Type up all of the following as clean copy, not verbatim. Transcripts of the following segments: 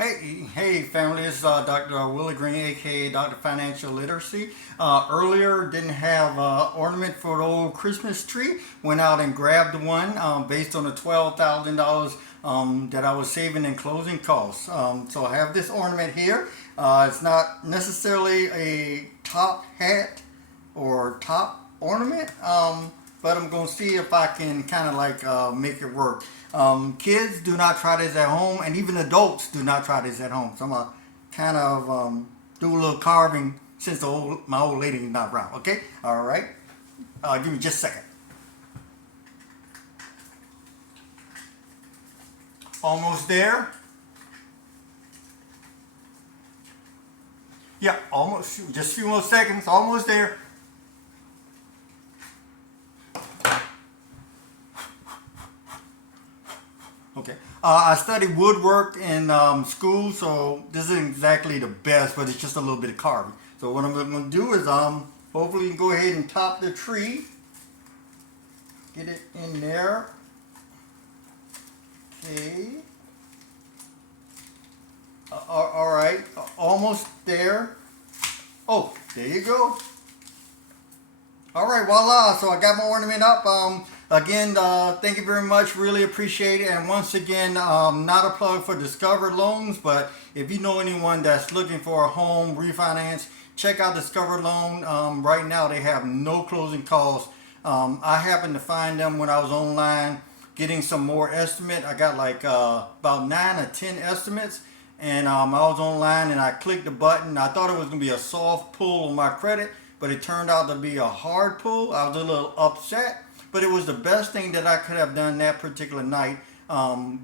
Hey family, this is Dr. Willie Green, aka Dr. Financial Literacy. Earlier didn't have ornament for the old Christmas tree. Went out and grabbed one based on the $12,000 that I was saving in closing costs. So I have this ornament here. It's not necessarily a top hat or top ornament, but I'm going to see if I can kind of like make it work. Kids, do not try this at home, and even adults do not try this at home. So I'm going to kind of do a little carving since my old lady is not around. Okay? All right. Give me just a second. Almost there. Yeah, almost. Just a few more seconds. Almost there. Okay. I studied woodwork in school, so this isn't exactly the best, but it's just a little bit of carving. So what I'm going to do is hopefully go ahead and top the tree. Get it in there. Okay. All right. Almost there. Oh, there you go. All right, voila. So I got my ornament up. Again, thank you very much. Really appreciate it. And once again, not a plug for Discover Loans, but if you know anyone that's looking for a home refinance, check out Discover Loan. Right now, they have no closing costs. I happened to find them when I was online getting some more estimate. I got like about 9 or 10 estimates. And I was online and I clicked the button. I thought it was going to be a soft pull on my credit, but it turned out to be a hard pull. I was a little upset, but it was the best thing that I could have done that particular night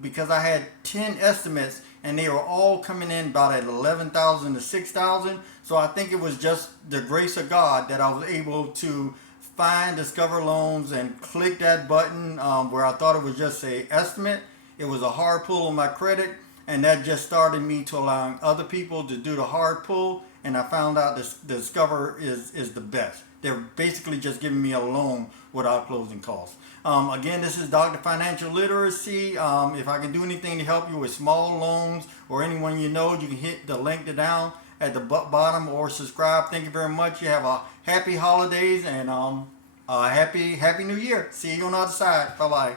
because I had 10 estimates and they were all coming in about at 11,000 to 6,000. So I think it was just the grace of God that I was able to find Discover Loans and click that button where I thought it was just a estimate. It was a hard pull on my credit. And that just started me to allowing other people to do the hard pull. And I found out this Discover is the best. They're basically just giving me a loan without closing costs. Again, this is Dr. Financial Literacy. If I can do anything to help you with small loans or anyone you know, you can hit the link down at the bottom or subscribe. Thank you very much. You have a happy holidays and a happy New Year. See you on the other side. Bye-bye.